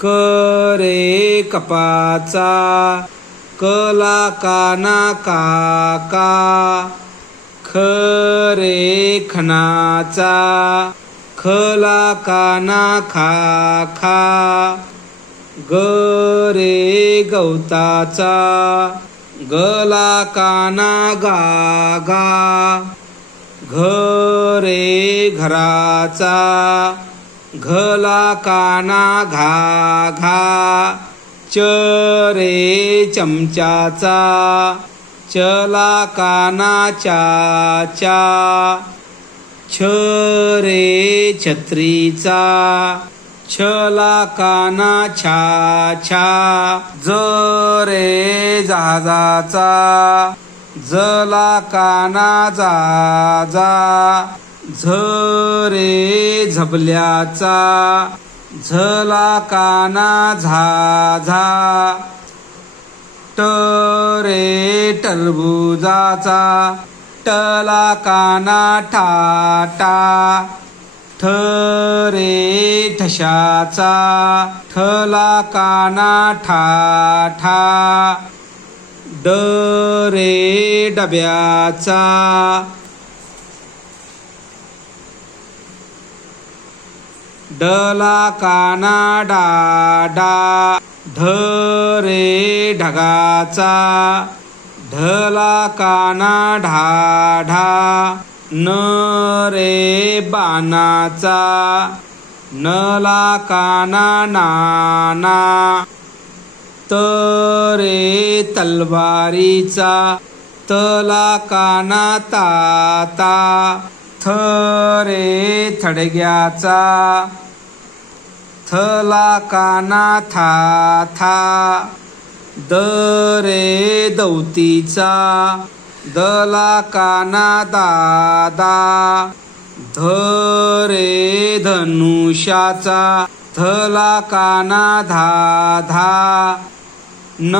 क रे कपाचा, कला काना का का, ख रे खनाचा, खला काना खा खा, ग रे गवताचा, गला काना गा गा, घ रे घराचा, घला काना घा घा, च रे चमच्याचा, चला काना चा चा, छ रे छत्रीचा, छला काना छा छा, ज रे जहाजाचा, जला काना जा जा, झ रे झबल्याचा, झला काना झा झा, ट रे टरबुजाचा, टला काना ठा टा, ठ रे ठशाचा, ठला काना ठा ठा, ड रे डब्याचा, डला काना डा डा, ढ रे ढगाचा, ढला काना ढा ढा, न रे बाणाचा, नला काना ना ना, त रे तलवारीचा, तला काना ता ता, थ रे थडग्याचा, थला काना था था, द रे दौतीचा, दला काना दा दा, ध रे धनुष्याचा, धला काना धा धा, न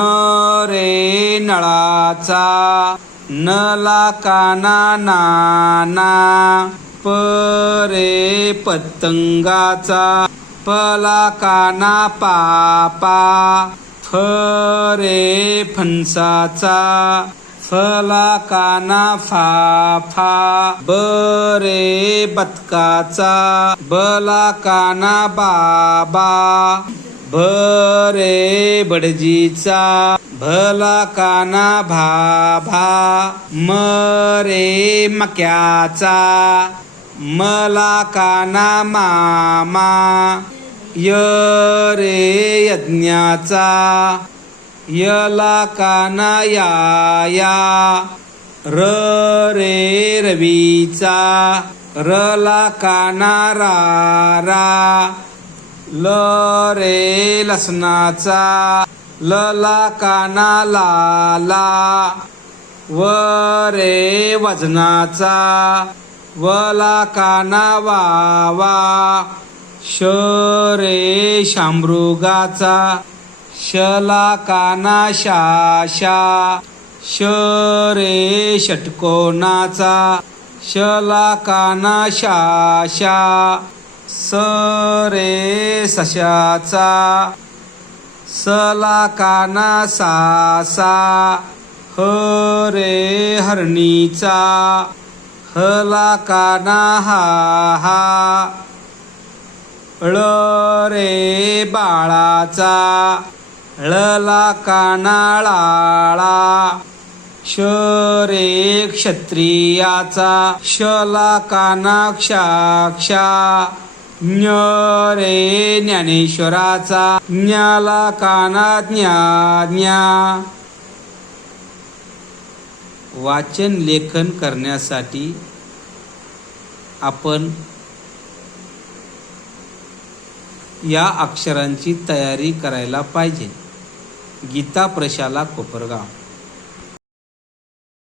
रे नळाचा, नला काना ना ना, प रे पतंगाचा, पला काना पा पा, फ रे फणसाचा, फला काना फा फा, ब रे बदकाचा, बला काना बा बा, भ रे भटजीचा, भला काना भा भा, म रे मक्याचा, मला काना मामा, य रे यज्ञाचा, यला काना या या, र रे रवीचा, रला काना रा रा, ल रे लसणाचा, लला काना ला ला, व रे वजनाचा, वला काना वा वा, श रे शामृगाचा, शला काना शा शा, श रे षटकोनाचा, शला काना शा शा, स रे सशाचा, सला काना सा सा, ह रे हरणीचा, हला काना हा हा, ळ रे बाळाचा, ळला काना ळाळा, श रे क्षत्रियाचा, शला कानाक्षाक्षा, ज्ञ रे ज्ञानेश्वराचा, ज्ञाला काना ज्ञा ज्ञा. वाचन लेखन करण्यासाठी आपण या अक्षरांची तयारी करायला पाहिजे. गीता प्रशाला कोपरगाव.